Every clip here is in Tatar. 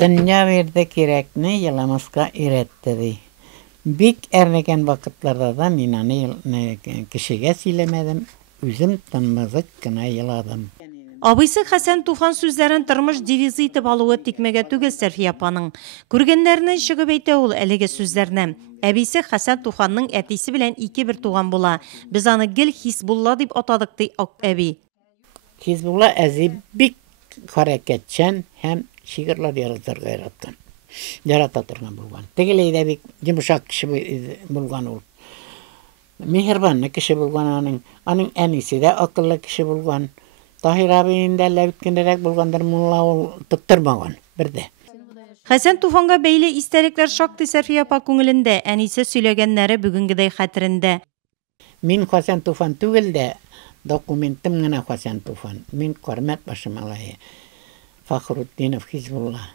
Dünya verdi kerekni yalamasqa öğretti. Bik erneken vakitlarda da minani kişiye söylemedim. Üzüm tanmazık kına yaladım. Абыйсы Хәсән Туфан сүзләрен тормыш девизы итеп алуы тикмәгә түгел Сәрфия апаның. Күргәннәрне чыгып әйтә ул әлеге сүзләрне. Әбисе Хәсән Туфанның әтисе белән ике бер туган була. Без аны гел Хисбулла дип атадык ди әби. Hizbullah əzi bik hareketçen hem şiirler yaratatırgan bulgan. Tegileyde bik yumuşak kişi bulgan ol. Mihirbanlı kişi bulgan anın en iyisi de akıllı kişi bulgan. Tahir abinin de levitkinderek bulgandır mulla ol tutturmagan bir de. Хәсән Туфанга бәйле истәлекләр шактый Сәрфия апа күңелендә, әнисе сөйләгәннәре бүгенгедәй хәтерендә. Min Hasan Tufan tügel de dokumentim gana Hasan Tufan. Min kormet başım alayı. Fahruddinov Hizbullah.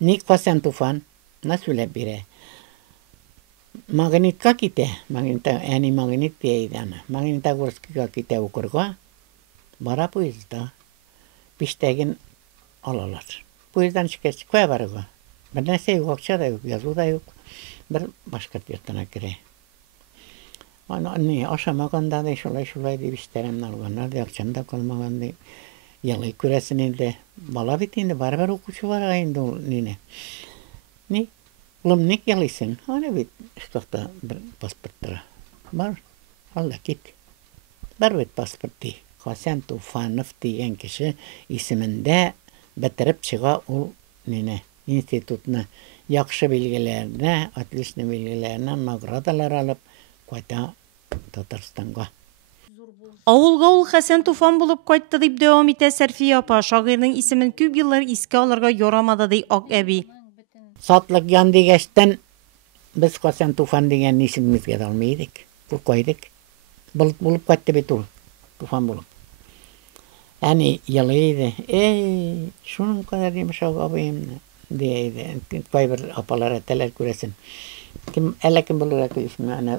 Nik Hasan Tufan nasıl bire? Magnit kakite, magnita yani magnit diyeydi. Magnita gorski kakite okurga. Bara bu yüzden piştegin alalar. Bu yüzden şikayetçi koya barıga. Bir neyse yok, akça da yok, yazı da yok. Bir başka yurtuna gire. Anne aşamaganda da şulay diye işlerim alganlar da akşamda kalmaganda yalı küresini de bala bitinde barbar okuçu var ayında nine. Ni lumnik yalısın. Hani bit işte bir pasportlara. Var. Allah git. Bar bit pasporti. Hasan Tufanov diyen kişi isminde bitirip çığa o nine institutuna yakşı bilgilerine, atlisni bilgilerine nagradalar alıp koyta Tatarstan'a. Авылга ул Хәсән Туфан булып кайтты дип дәвам итә Сәрфия апа. Шагыйрьнең исемен күп еллар искә алырга ярамады ди Ак әби. Satlık yan digeçten biz Hasan Tufan diyen isimimizge de almaydık. Bu koyduk. Bulup kaçtı bir Tufan bulup. Yani yalıydı. Şunun kadar demiş ağabeyim diyeydi. Koy bir apalara teler küresin. Kim bularak ismi yani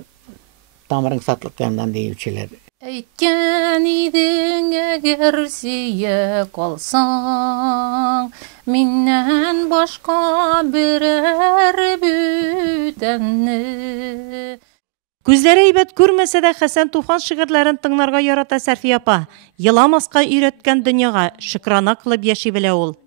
Tamarın satlık yandan diye üçüler. Әйткән идең әгәр сөйә калсаң, миннән башка берәр бүтәнне. Күзләре әйбәт күрмәсә дә Хәсән Туфан шигырьләрен тыңларга ярата Сәрфия апа. Еламаска өйрәткән дөньяга шөкранә кылып яши белә ул.